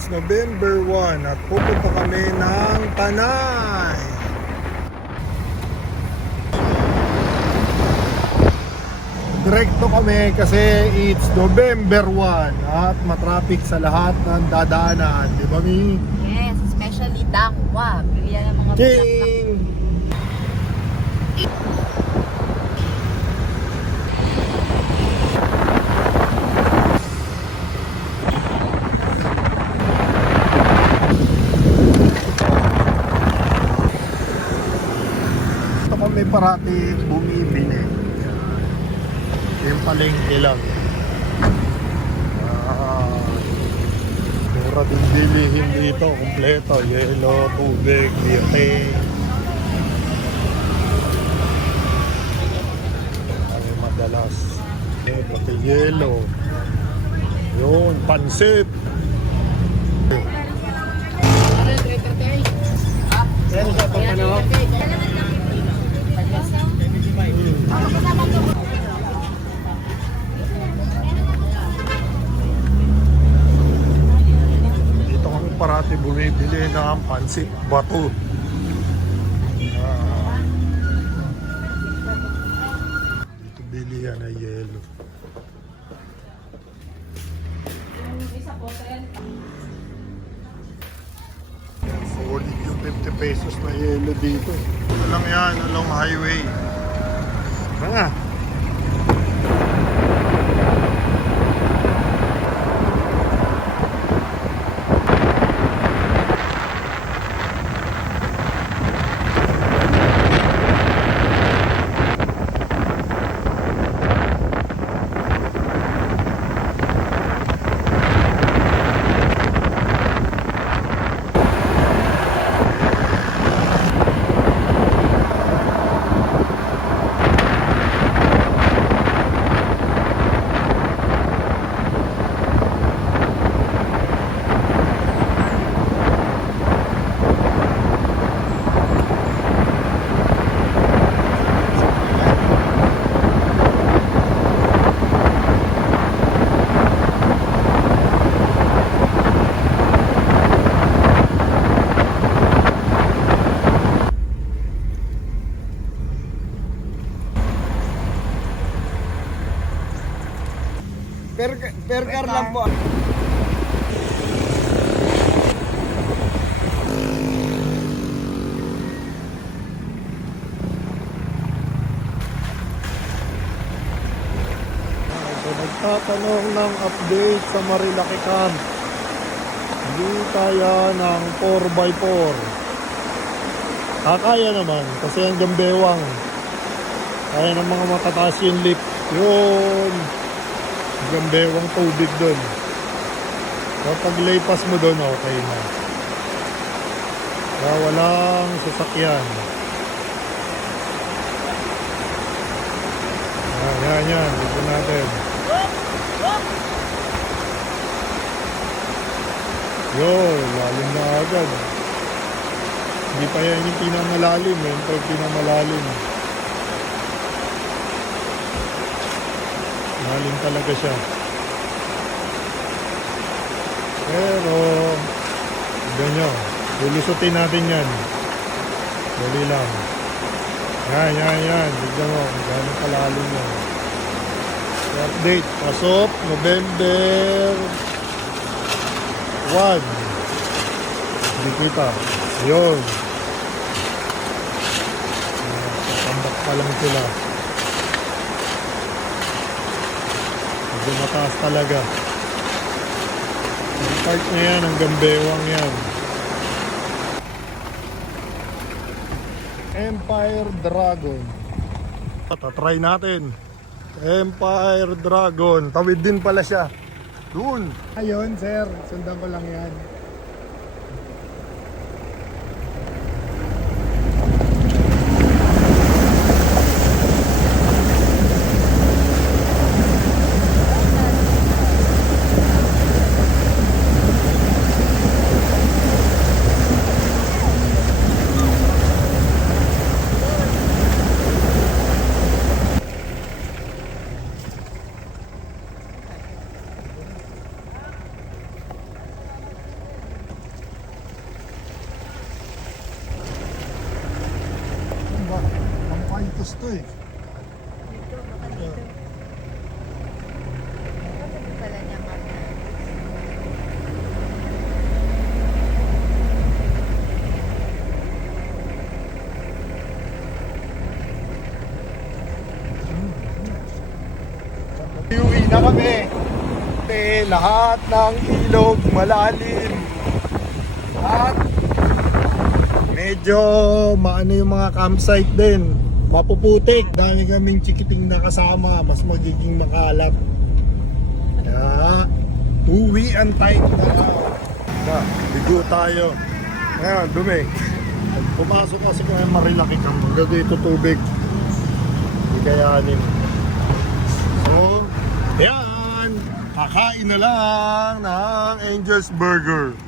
It's November 1 at pupunta kami ng Tanay. Direkto kami kasi it's November 1 at matraffic sa lahat ng dadaanan. Di ba, Mi? Yes, especially Dangwa. Bilihan ng mga King! Ito kami parati bumibili. Yung palengke lang. Mura din bilihin dito. Kompleto. Yelo, tubig, biyate. Kami madalas. Pati yelo. Yun, pansit. Meron sa pagkano? Dito kami parati bumibili ng pansit bato. Dito bili yan ay yelo. Solid yung 50 pesos na yelo dito. Ito lang yan, along highway. Nga. Per car lang po. Nagtatanong ng update sa Marilaki Camp. Hindi kaya ng 4x4. Kaya naman kasi hanggang bewang. Kaya ng mga matataas yung lift. Yun. Hanggang bewang tubig dun. Kapag laypas mo dun, okay na. Kaya walang sasakyan. Yan. Dito natin. Yun, lalim na agad. Hindi pa yan yung pinamalalim. Yan pa yung pinamalalim. Lalim talaga siya. Pero, ganyan. Lulusutin natin yan. Dali lang. Yan. Bigyan mo. Gano'ng kalalim yan. Update. Pasok. November 1. Hindi kita. Yun. Tambak pa lang sila. Medyo mataas talaga. Yung part na yan, hanggang bewang yan. Empire Dragon. Tatry natin. Empire Dragon. Tawid din pala siya. Doon. Ayun, sir. Sundan ko lang yan. Labas to eh. Dito, baka dito. Ano pala niya, Mama? Uwi na kami. Lahat ng ilog malalim. At medyo maano yung mga campsite din. Mapuputik. Dami kaming chikiting na kasama. Mas magiging makalat. Kaya uwian tayo na. Bigo tayo. Ngayon, dumi. Pumasok kasi kaya marilaki kang dito tubig. Hindi kayanin. So, yan. Kakain na lang ng Angel's Burger.